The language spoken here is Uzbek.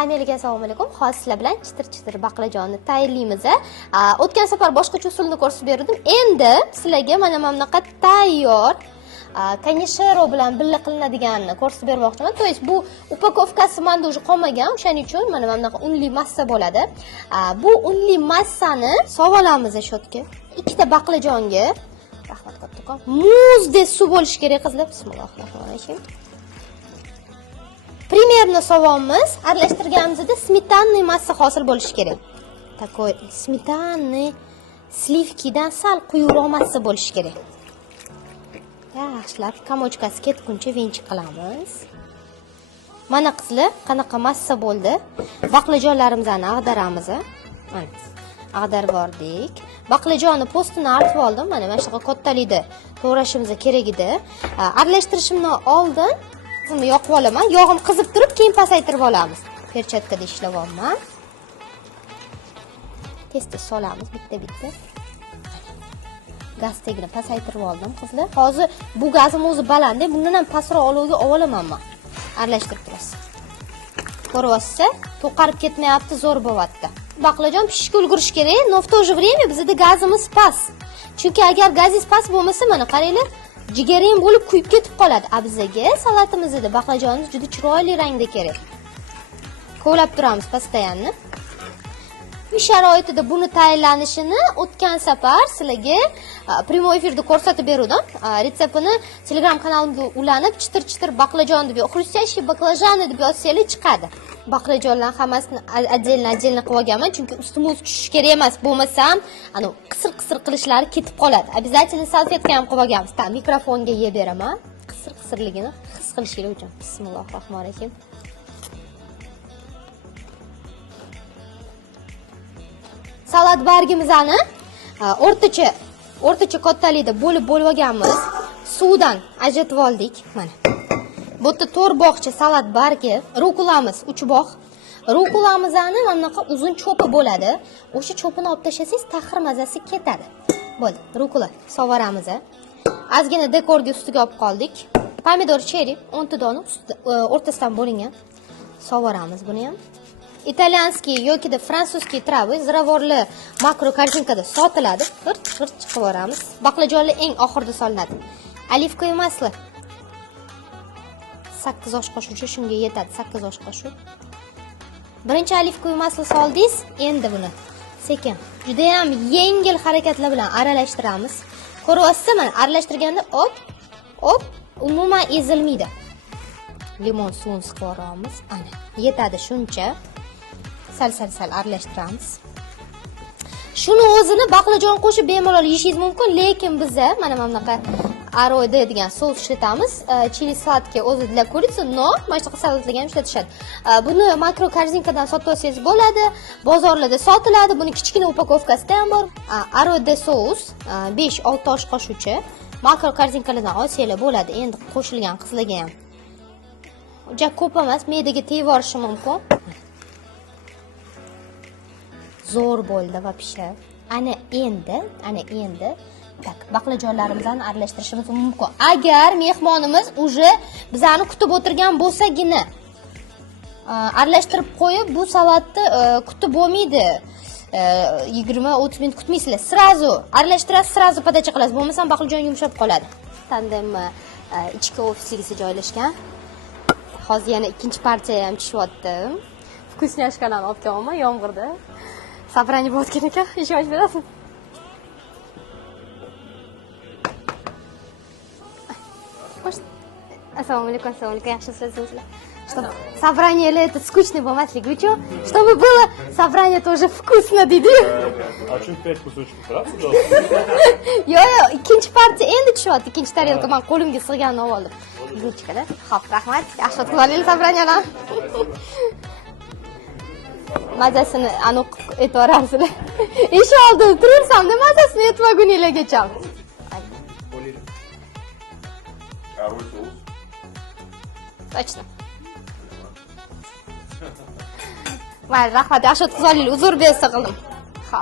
Hammaga assalomu alaykum. Hozir sizlar bilan chitir-chitir baqlajonni tayyorlaymiz. O'tgan safar boshqacha usulni ko'rsatib berdim. Endi sizlarga mana bunaqa tayyor kanishero bilan birga qilinadiganini ko'rsatib bermoqchiman. To есть bu upakovkasi menda уже qolmagan. O'shaning uchun mana bunaqa unli massa bo'ladi. Bu unli massani sovolamiz shotga. Ikkita baqlajonga rahmat kattakon. Muzdek suv bo'lishi kerak qizlar. Bismillahirrohmanirrohim. Примерно sovamiz aralashtirganimizda smetanniy massa hosil bo'lishi kerak. Takoy smetanniy slivkidan sal quyuqroq massa bo'lishi kerak. Yaxshilab kamochkasi ketguncha venchik qilamiz. Mana qizlar, qanaqa massa bo'ldi? Baqlajonlarimizni ag'daramiz. Mana ag'darib bordik. Baqlajonni postini artib oldim. Mana shunaqa kattalikda to'g'rashimiz kerak edi. Aralashtirishimdan oldin yoqib olaman. Yog'im qizib turib, keyin pasaytirib olamiz. Perchatkada ishlayapman. Tez-tez solamiz bitta-bitta. Gaz tegini pasaytirib oldim, qizlar. Hozir bu gazim o'zi baland, bundan ham pastroq olovga olaman men. Aralashtirib turasiz. Ko'ryapsiz, to'qarib ketmayapti, zo'r bo'lyapti. Baqlajon pishishga ulgurish kerak, но в то же время bizda gazimiz past. Chunki agar gazingiz past bo'lmasa, mana qaranglar, jigaring bo'lib kuyib ketib qoladi. Bizga salatimizda baqlajonimiz juda chiroyli rangda kerak. Ko'lab turamiz pastayanni. Uy sharoitida buni tayyorlanishini o'tgan safar sizlarga primoy efirda ko'rsatib berdim. Retseptini Telegram kanalimga ulanib, chitir-chitir baqlajon deb, xrustyashki baqlajani deb yozsangiz chiqadi. Baqlajonlarning hammasini отдельно qilib olganman, chunki ustimoz tushish kerak emas. Bo'lmasam, ana qisir-qisir qilishlari ketib qoladi. Обязательно salfetka ham qilib olganmiz. Mikrofonga yeb beraman. Qisir-qisirligini his qilishingiz uchun. Bismillahirrohmanirrohim. Salat bargimizni o'rtacha kattalikda bo'lib olganmiz. Suvdan ajratib oldik. Mana. Bu yerda 4 bog'cha salat bargi, rukulamiz 3 bog'. Rukulamizni mana bunaqa uzun cho'pi bo'ladi. O'sha cho'pini olib tashlasangiz taxir mazasi ketadi. Bo'ldi. Rukula sovaramiz. Ozgina dekorga ustiga olib qoldik. Pomidor cherry 10 ta dona o'rtasidan bo'lingan. Sovaramiz buni ham. İtalyanskiy yoki da frantsuzskiy travi ziravorli makro korzinkada sotiladi. Hirt chiqib boramiz. Baqlajonlar eng oxirida solinadi. Olivkoy maslo 8 osh qoshiqcha shunga yetadi. 8 osh qoshiq. Birinchi olivkoy maslo soldingiz, endi buni sekin, juda ham yengil harakatlar bilan aralashtiramiz. Ko'ryapsiz, mana aralashtirganda hop, umuman ezilmaydi. Limon suvini siqib olamiz. Ana, yetadi shuncha. Sal aralashtiramiz. Shuni o'zini baqlajon qo'shib bemalol yeyishingiz mumkin, lekin biz mana bunaqa aroyda degan sos ishlatamiz. Chili sladka o'zi для курицы, но mana shunaqa salatlarga ham ishlatishadi. Buni makro korzinkadan sotib olsangiz bo'ladi, bozorlarda sotiladi. Buni kichkina upakovkasida ham bor. Aroyda sos 5-6 osh qoshiqcha makro korzinkalardan olsanglar bo'ladi. Endi qo'shilgan qizlarga ham. Juda ko'p emas, me'daga tegib yuborishi mumkin. Zo'r bo'ldi va pishib. Ana endi tak baqlajonlarimizni aralashtirishimiz mumkin. Agar mehmonimiz уже bizani kutib o'tirgan bo'lsagina aralashtirib qo'yib, bu salatni kutib bo'lmaydi. 20-30 minut kutmaysizlar. Srazu aralashtirasiz, srazu podacha qilasiz. Bo'lmasa baqlajon yumshab qoladi. Tandem ichki ofisligiga joylashgan. Hozir yana ikkinchi partiya ham pishyapti. Vkusnyashkalarni olib kelaman yomg'irda. Sabrani bo'tgan ekan, ishonch berasiz. Assalomu alaykum, yaxshisizlar. Чтобы собрание это скучно bo'lmasligi uchun, чтобы было собрание тоже вкусно dedi. А что 5 кусочков сразу? Yo'q, ikkinchi partiya endi tushyapti. Ikkinchi tarelka men qo'limga sig'ganini oldim. Buchkada. Xo'p, rahmat. Yaxshi o'tkazinglar sabraniylar. Mazasini aniq e'tiborasizlar. Ish oldim, tursamda mazasini e'tiborguninglargacha. Точно. Mayli, rahmat, yaxshi o'tkazinglar. Uzr bersa qildim.